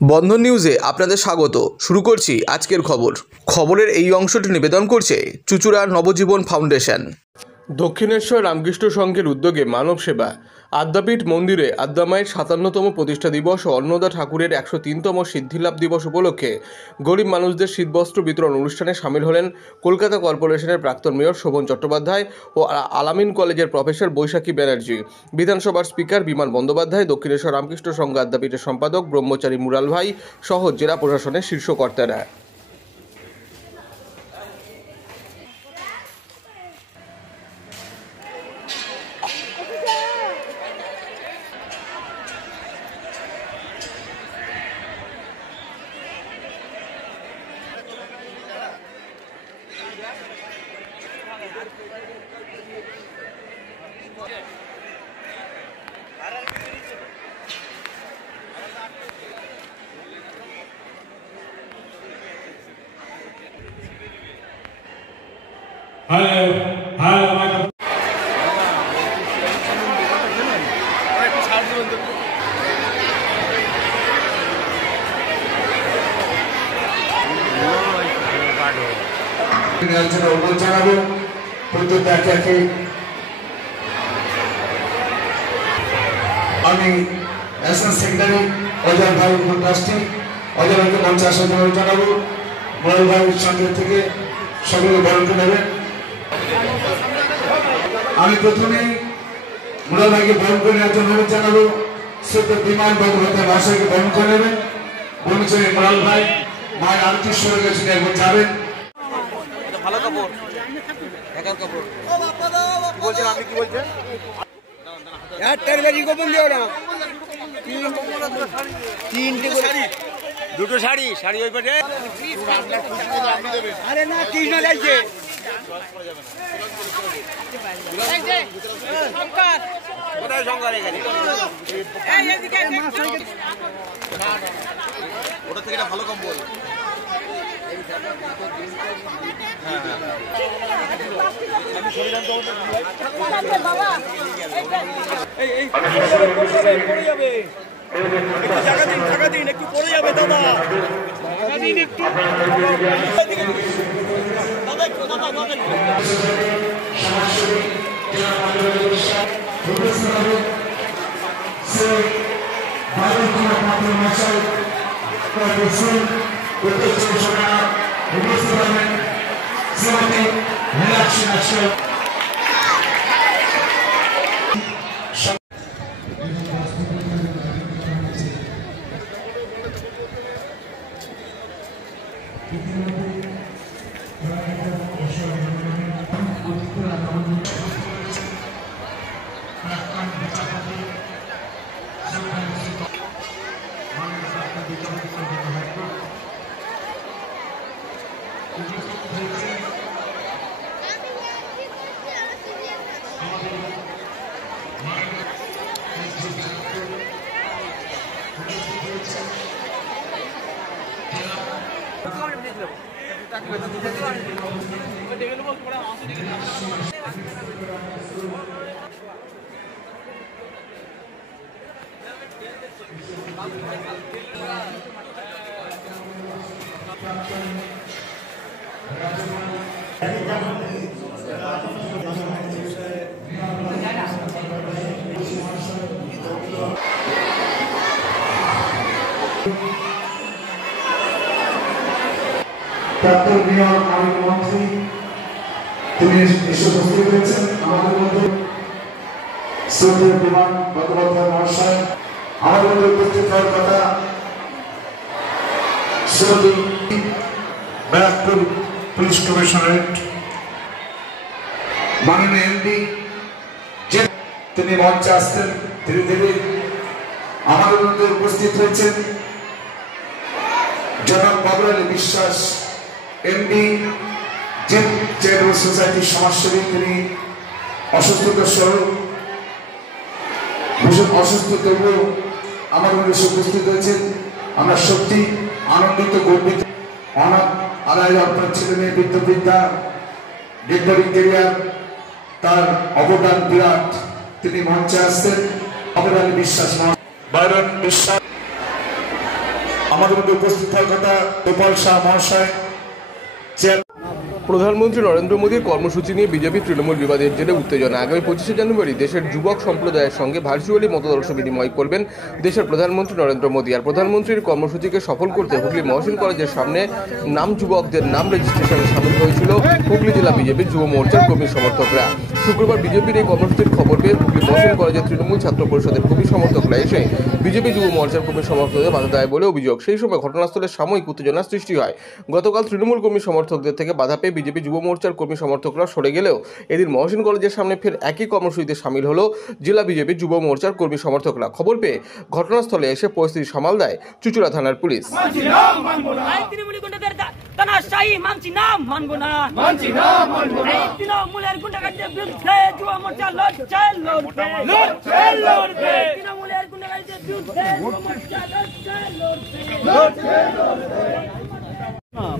বন্ধন নিউজে আপনাদের স্বাগত। শুরু করছি আজকের খবরের এই অংশটি নিবেদন করছে চুঁচুড়া নবজীবন ফাউন্ডেশন। দক্ষিণেশ্বর রামকৃষ্ণ সংঘের উদ্যোগে মানব সেবা আদ্যাপীঠ মন্দিরে আদ্যামায়ের 57তম প্রতিষ্ঠা দিবস ও অন্নদা ঠাকুরের 103তম সিদ্ধিলাভ দিবস উপলক্ষে গরিব মানুষদের শীতবস্ত্র বিতরণ অনুষ্ঠানে সামিল হলেন কলকাতা কর্পোরেশনের প্রাক্তন মেয়র শোভন চট্টোপাধ্যায় ও আলামিন কলেজের প্রফেসর বৈশাখী ব্যানার্জি, বিধানসভার স্পিকার বিমান বন্দ্যোপাধ্যায়, দক্ষিণেশ্বর রামকৃষ্ণ সংঘ আদ্যাপীঠের সম্পাদক ব্রহ্মচারী মুরাল ভাই সহ জেলা প্রশাসনের শীর্ষ কর্তারা। জানাবো প্রত্যেক একে আমি ন্যাশনাল সেক্রেটারি অজয় ভাই ট্রাস্টি অজয় ভাইকে মঞ্চে আসার জন্য জানাবো। মোরাল ভাইয়ের সঙ্গে থেকে সকলে বরণ করে নেবেন। আমি প্রথমেই মোরাল ভাইকে বরণ করে নেওয়ার জন্য জানাবো। শ্রদ্ধা বিমান বন্দ্যোপাধ্যায় মহাশয়কে বরণ করে নেবেন। ব্রহ্মচারী মোরাল ভাই মায়ের আরতি সরে গেছেন, একবার যাবেন। ভালো কাপড় একার কাপড় কি বলছেন আপনি? কি বলছেন? দুটো শাড়ি ওই পাশে। আরে না কৃষ্ণ যাইছে কোথায় শঙ্কর? এখানে ওটা থেকে ভালো কম্বল। টাকা দিন একটু পড়ে যাবে দাদা। প্রাক্তন মেয়র আমিন মন্ত্রী তিনি এসে উপস্থিত হয়েছেন আমাদের মধ্যে। শ্রদ্ধেয় বিমান বন্দ্যোপাধ্যায় মহাশয় আমাদের মধ্যে উপস্থিত হওয়ার কথা। শ্রদ্ধেয় ব্যারাকপুর পুলিশ কমিশনারেট মাননীয় এমডি যে তিনি মঞ্চে আসতেন ধীরে ধীরে। আমাদের মধ্যে উপস্থিত হয়েছেন জনাব বাবুল আলী বিশ্বাস এমডি জিপ চ্যারিটেবল সোসাইটির সমাজসেবী। তিনি অসুস্থতা সহ ভীষণ অসুস্থ তবুও আমার মধ্যে উপস্থিত হয়েছেন। আমরা সত্যি আনন্দিত, গর্বিত। অনাথ আলায় আপনার ছেলে মেয়ে বিদ্যা ডিগ্রি ক্যারিয়ার তার অবদান বিরাট। তিনি মঞ্চে আসতেন। বাবুল আলী বিশ্বাস, বাইরন বিশ্বাস আমাদের মধ্যে উপস্থিত থাকার কথা গোপাল শাহ মহাশয়। প্রধানমন্ত্রী নরেন্দ্র মোদীর কর্মসূচি নিয়ে বিজেপি তৃণমূল বিবাদের জেরে উত্তেজনা। আগামী 25শে জানুয়ারি দেশের যুবক সম্প্রদায়ের সঙ্গে ভার্চুয়ালি মতাদর্শ বিনিময় করবেন দেশের প্রধানমন্ত্রী নরেন্দ্র মোদী। আর প্রধানমন্ত্রীর কর্মসূচিকে সফল করতে হুগলি মহসিন কলেজের সামনে নাম যুবকদের নাম রেজিস্ট্রেশনে সামিল হয়েছিল হুগলি জেলা বিজেপির যুব মোর্চার কর্মী সমর্থকরা। শুক্রবার বিজেপির এই কর্মসূচির খবর পেয়ে হুগলি মহসিন কলেজের তৃণমূল ছাত্র পরিষদের কর্মী সমর্থকরা এসে বিজেপি যুব মোর্চার কর্মী সমর্থকদের বাধা দেয় বলে অভিযোগ। সেই সময় ঘটনাস্থলে সাময়িক উত্তেজনার সৃষ্টি হয়। গতকাল তৃণমূল কর্মী সমর্থকদের থেকে বাধা পেয়ে বিজেপি যুব মোর্চার কর্মী সমর্থকরা সরে গেলেও এদিন মহসিন কলেজের সামনে ফের একই কর্মসূচিতে সামিল হলো জেলা বিজেপি যুব মোর্চার কর্মী সমর্থকরা। খবর পেয়ে ঘটনাস্থলে এসে পরিস্থিতি সামাল দেয় চুচুড়া থানার পুলিশ।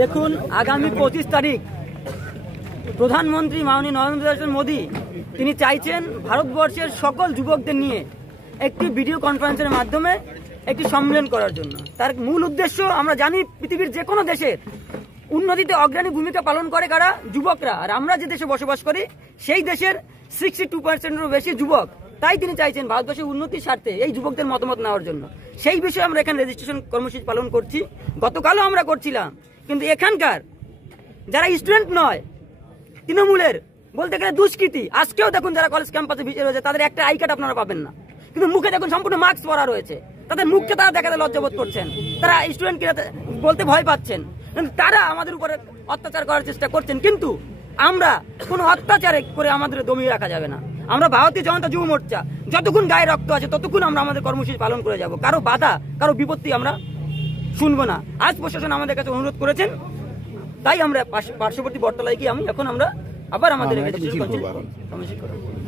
দেখুন, আগামী 25 তারিখ প্রধানমন্ত্রী মাননীয় নরেন্দ্র দাস মোদী তিনি চাইছেন ভারতবর্ষের সকল যুবকদের নিয়ে একটি ভিডিও কনফারেন্সের মাধ্যমে একটি সম্মেলন করার জন্য। তার মূল উদ্দেশ্য আমরা জানি, পৃথিবীর যে কোনো দেশের উন্নতিতে অগ্রণী ভূমিকা পালন করে কারা? যুবকরা। আর আমরা যে দেশে বসবাস করি সেই দেশের 62%-এরও বেশি যুবক। তাই তিনি চাইছেন ভারতবর্ষের উন্নতির স্বার্থে এই যুবকদের মতামত নেওয়ার জন্য। সেই বিষয়ে আমরা এখানে রেজিস্ট্রেশন কর্মসূচি পালন করছি। গতকালও আমরা করছিলাম, কিন্তু এখানকার যারা স্টুডেন্ট নয়, তৃণমূলের বলতে গেলে দুষ্কৃতী, আজকেও দেখুন যারা কলেজ ক্যাম্পাসে ভিড় রয়েছে তাদের একটা আই কার্ড আপনারা পাবেন না, কিন্তু মুখে দেখুন সম্পূর্ণ মাস্ক পরা রয়েছে। তাদের মুখকে তারা দেখাতে লজ্জাবোধ করছেন, তারা স্টুডেন্টকে বলতে ভয় পাচ্ছেন, তারা আমাদের উপরে অত্যাচার করার চেষ্টা করছেন। কিন্তু আমরা কোনো অত্যাচারে করে আমাদের দমিয়ে রাখা যাবে না। আমরা ভারতীয় জনতা যুব মোর্চা যতক্ষণ গায়ে রক্ত আছে ততক্ষণ আমরা আমাদের কর্মসূচি পালন করে যাব। কারো বাধা, কারো বিপত্তি আমরা শুনবো না। আজ প্রশাসন আমাদের কাছে অনুরোধ করেছেন, তাই আমরা পার্শ্ববর্তী বটতলায় গিয়ে আমরা আবার আমাদের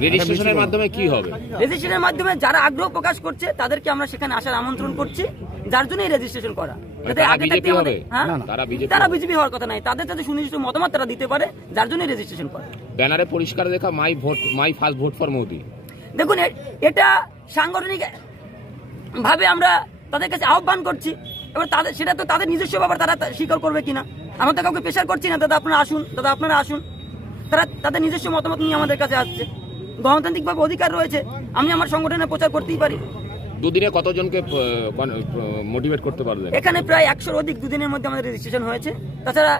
রেজিস্ট্রেশনের মাধ্যমে কি হবে? রেজিস্ট্রেশনের মাধ্যমে যারা আগ্রহ প্রকাশ করছে তাদেরকে আমরা সেখানে আসার আমন্ত্রণ করছি, যার জন্যই রেজিস্ট্রেশন করা। তারা বিজেপি হওয়ার কথা নাই, তাদের সাথে সুনির্দিষ্ট মতামত তারা দিতে পারে, যার জন্যই রেজিস্ট্রেশন করা। ব্যানারে পরিষ্কার দেখা my first vote for Modi. দেখুন, এটা সাংগঠনিক ভাবে আমরা তাদের কাছে আহ্বান করছি। এবার সেটা তো তাদের নিজস্ব ব্যাপার, তারা স্বীকার করবে কিনা। আমরা তো কাউকে প্রেশার করছি না, দাদা আপনারা আসুন। তারা তাদের নিজস্ব মতামত নিয়ে আমাদের কাছে আসছে, গণতান্ত্রিকভাবে অধিকার রয়েছে। আমি আমার সংগঠনে প্রচার করতেই পারি। দুদিনে কতজনকে মোটিভেট করতে পারলেন? এখানে প্রায় 100-র অধিক দুদিনের মধ্যে আমাদের রেজিস্ট্রেশন হয়েছে। তাছাড়া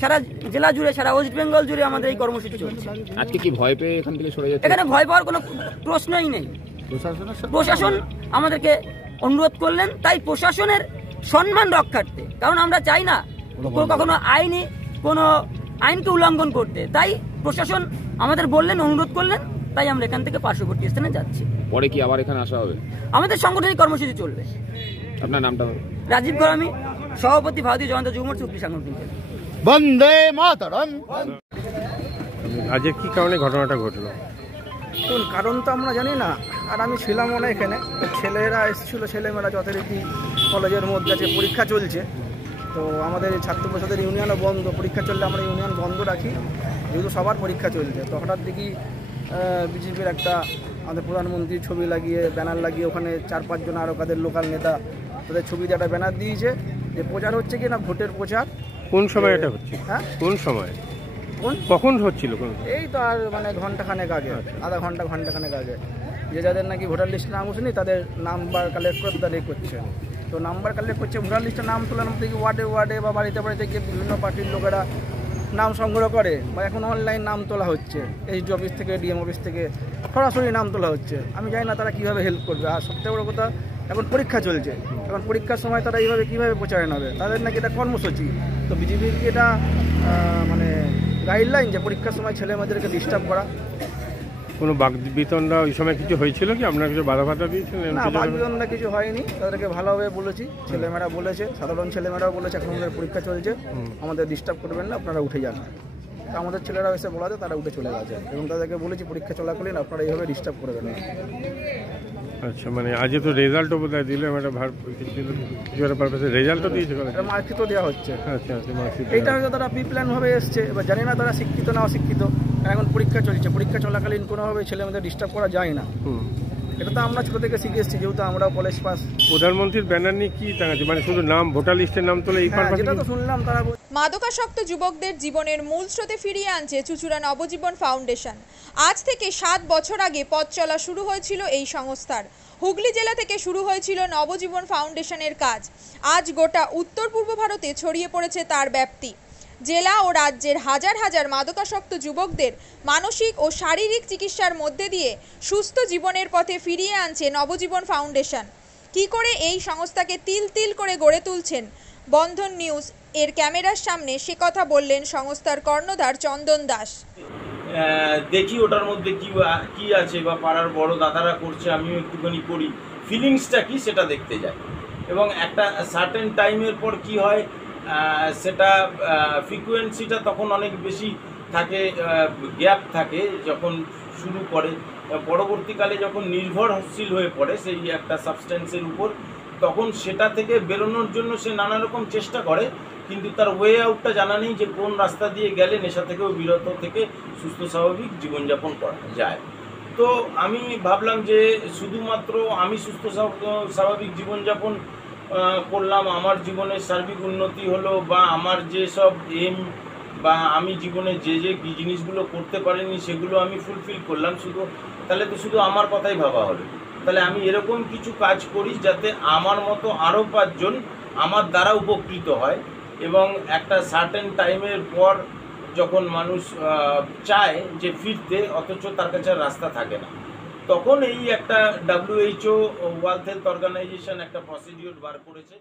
সারা জেলা জুড়ে, সারা ওয়েস্ট বেঙ্গল জুড়ে আমাদের এই কর্মসূচি চলছে। আজকে কি ভয় পেয়ে এখান থেকে সরে যাচ্ছে? এখানে ভয় পাওয়ার কোনো প্রশ্নই নেই। প্রশাসন আমাদেরকে অনুরোধ করলেন, তাই প্রশাসনের সম্মান রক্ষার্থে, কারণ আমরা চাই না কখনো আইনকে উল্লঙ্ঘন করতে। তাই প্রশাসন আমাদের বললেন, অনুরোধ করলেন, তাই আমরা এখান থেকে পার্শ্ববর্তী স্থানে যাচ্ছি। পরে কি আবার এখানে আসা হবে? আমাদের সাংগঠনিক কর্মসূচি চলবে। আপনার নামটা? রাজীব গরামি, সভাপতি, ভারতীয় জনতা যুব মোর্চা হুগলি সাংগঠনিক। বন্দে মাতরম। আজকে কি কারণে ঘটনাটা ঘটলো? কোন কারণ তো আমরা জানি না। আর আমি ছিলাম না এখানে, ছেলেরা এসেছিল, ছেলেমেয়েরা যথারীতি কলেজের মধ্যে আছে, পরীক্ষা চলছে। তো আমাদের ছাত্র পরিষদের ইউনিয়নও বন্ধ, পরীক্ষা চললে আমরা ইউনিয়ন বন্ধ রাখি, যেহেতু সবার পরীক্ষা চলছে। তো হঠাৎ দেখি বিজেপির একটা আমাদের প্রধানমন্ত্রীর ছবি লাগিয়ে, ব্যানার লাগিয়ে, ওখানে 4-5 জন আরও কাদের লোকাল নেতা তাদের ছবিতে একটা ব্যানার দিয়েছে যে প্রচার হচ্ছে কি না, ভোটের প্রচার। কোন সময় এটা হচ্ছে? হ্যাঁ, কোন সময়, কখন হচ্ছিল? এই তো আর ঘন্টাখানেক আগে, আধা ঘন্টাখানেক আগে। যে যাদের নাকি ভোটার লিস্টে নাম আসেনি তাদের নাম্বার কালেক্ট করে তাদের করছে। তো নাম্বার কালেক্ট করছে, ভোটার লিস্টে নাম তোলার মধ্যে কি ওয়ার্ডে বা বাড়িতে গিয়ে বিভিন্ন পার্টির লোকেরা নাম সংগ্রহ করে, বা এখন অনলাইন নাম তোলা হচ্ছে, এসডি অফিস থেকে, ডিএম অফিস থেকে সরাসরি নাম তোলা হচ্ছে। আমি জানি না তারা কীভাবে হেল্প করবে। আর সবথেকে বড় কথা, এখন পরীক্ষা চলছে, এখন পরীক্ষার সময় তারা এইভাবে কীভাবে প্রচারণ হবে? তাদের নাকি এটা কর্মসূচি। তো বিজেপির কি এটা মানে গাইডলাইন যে পরীক্ষার সময় ছেলে মেয়েদেরকে ডিস্টার্ব করা? কোনো বাকবিতণ্ডা ওই সময় কিছু হয়েছিল কি? আপনার কিছু বাধা দিয়েছিলেন? না, বাকবিতণ্ডা কিছু হয়নি। তাদেরকে ভালোভাবে বলেছি, ছেলেমেয়েরা বলেছে, সাধারণ ছেলেমেয়েরাও বলেছে এখন আমাদের পরীক্ষা চলছে, আমাদের ডিস্টার্ব করবেন না, আপনারা উঠে যান। তো আমাদের ছেলেরাও এসে বলাতে তারা উঠে চলে গেছে, এবং তাদেরকে বলেছি পরীক্ষা চলাকালীন আপনারা এইভাবে ডিস্টার্ব করবেন না। আচ্ছা, মানে আজকে তো রেজাল্টও বোধহয় দিলে, রেজাল্টও দিয়েছে, মার্কশিটও দেওয়া হচ্ছে। আচ্ছা, এইটা হয়তো তারা প্রি প্ল্যান ভাবে এসছে। এবার জানি না তারা শিক্ষিত না অশিক্ষিত। এখন পরীক্ষা চলছে, পরীক্ষা চলাকালীন কোনোভাবে ছেলেমেয়েদের ডিস্টার্ব করা যায় না। এটা তো আমরা ছোটো থেকে শিখে এসেছি, যেহেতু আমরাও কলেজ পাস। প্রধানমন্ত্রীর ব্যানার নিয়ে কি টাঙাচ্ছে, মানে শুধু নাম, ভোটার লিস্টের নাম তোলে এই পারপাসে? যেটা তো শুনলাম তারা মাদকাসক্ত যুবকদের জীবনের মূল স্রোতে ফিরিয়ে আনছে চুঁচুড়া নবজীবন ফাউন্ডেশন। আজ থেকে 7 বছর আগে পথ চলা শুরু হয়েছিল এই সংস্থার। হুগলি জেলা থেকে শুরু হয়েছিল নবজীবন ফাউন্ডেশনের কাজ। আজ গোটা উত্তর পূর্ব ভারতে ছড়িয়ে পড়েছে তার ব্যাপ্তি। জেলা ও রাজ্যের হাজার হাজার মাদকাসক্ত যুবকদের মানসিক ও শারীরিক চিকিৎসার মধ্যে দিয়ে সুস্থ জীবনের পথে ফিরিয়ে আনছে নবজীবন ফাউন্ডেশন। কী করে এই সংস্থাকে তিল তিল করে গড়ে তুলছেন বন্ধন নিউজ এর ক্যামেরার সামনে, সে কথা বললেন সংস্থার কর্ণধার চন্দন দাস। দেখি ওটার মধ্যে কি আছে, বা পাড়ার বড় দাদারা করছে, আমিও একটুখানি করি, ফিলিংসটা কি সেটা দেখতে যাই। এবং একটা সার্টেন টাইমের পর কি হয়, সেটা ফ্রিকোয়েন্সিটা তখন অনেক বেশি থাকে, গ্যাপ থাকে যখন শুরু করে। পরবর্তীকালে যখন নির্ভরশীল হয়ে পড়ে সেই একটা সাবস্টেন্সের উপর, তখন সেটা থেকে বেরোনোর জন্য সে নানা রকম চেষ্টা করে, কিন্তু তার ওয়ে আউটটা জানা নেই যে কোন রাস্তা দিয়ে গেলে নেশা থেকেও বিরত থেকে সুস্থ স্বাভাবিক জীবনযাপন করা যায়। তো আমি ভাবলাম যে শুধুমাত্র আমি সুস্থ স্বাভাবিক জীবনযাপন করলাম, আমার জীবনের সার্বিক উন্নতি হলো, বা আমার যেসব এম বা আমি জীবনে যে জিনিসগুলো করতে পারিনি সেগুলো আমি ফুলফিল করলাম, তাহলে তো শুধু আমার কথাই ভাবা হলো। তাহলে আমি এরকম কিছু কাজ করি যাতে আমার মতো আরও 5 জন আমার দ্বারা উপকৃত হয়, এবং একটা সার্টেন টাইমের পর যখন মানুষ চায় যে ফিরতে, অথচ তার কাছে রাস্তা থাকে না, তখন এই একটা WHO ওয়ার্ল্ড হেলথ অর্গানাইজেশন একটা প্রসিডিউর বার করেছে।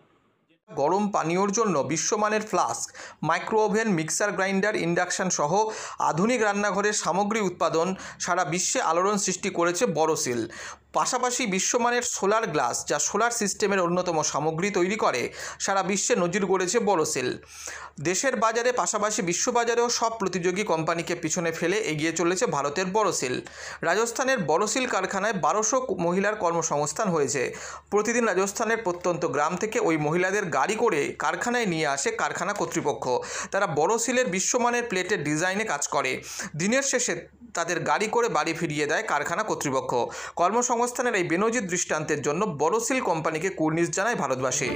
গরম পানীয়র জন্য বিশ্বমানের flask, micro oven, mixer grinder, induction সহ আধুনিক রান্নাঘরের সামগ্রী উৎপাদন সারা বিশ্বে আলোড়ন সৃষ্টি করেছে বড়সিল। পাশাপাশি বিশ্বমানের সোলার গ্লাস, যা সোলার সিস্টেমের অন্যতম সামগ্রী তৈরি করে, সারা বিশ্বে নজির গড়েছে বড়সিল। দেশের বাজারে পাশাপাশি বিশ্ববাজারেও সব প্রতিযোগী কোম্পানিকে পিছনে ফেলে এগিয়ে চলেছে ভারতের বড়সিল। রাজস্থানের বড়সিল কারখানায় 1200 মহিলার কর্মসংস্থান হয়েছে। প্রতিদিন রাজস্থানের প্রত্যন্ত গ্রাম থেকে ওই মহিলাদের গাড়ি করে কারখানায় নিয়ে আসে কারখানা কর্তৃপক্ষ। তারা বড়সিলের বিশ্বমানের প্লেটের ডিজাইনে কাজ করে। দিনের শেষে তাদের গাড়ি করে বাড়ি ফিরিয়ে দেয় কারখানা কর্তৃপক্ষ। কর্মসংস্থানের এই বেনজির দৃষ্টান্তের জন্য বড়সিল কোম্পানিকে কুর্নিশ জানায় ভারতবাসী।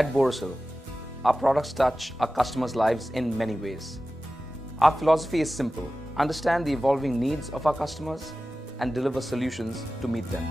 At Borosil, our products touch our customers' lives in many ways. Our philosophy is simple: understand the evolving needs of our customers and deliver solutions to meet them.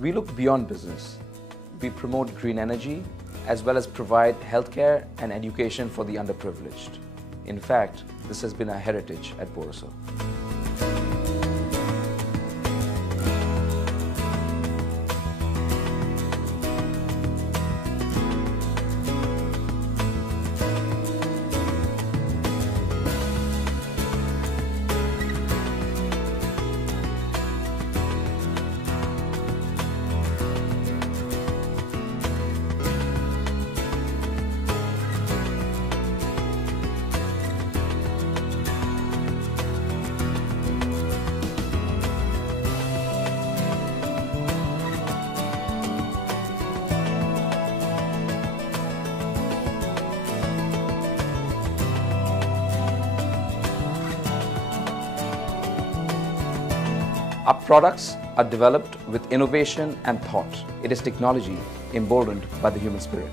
We look beyond business. We promote green energy as well as provide healthcare and education for the underprivileged. In fact, this has been our heritage at Borosil. Our products are developed with innovation and thought. It is technology emboldened by the human spirit.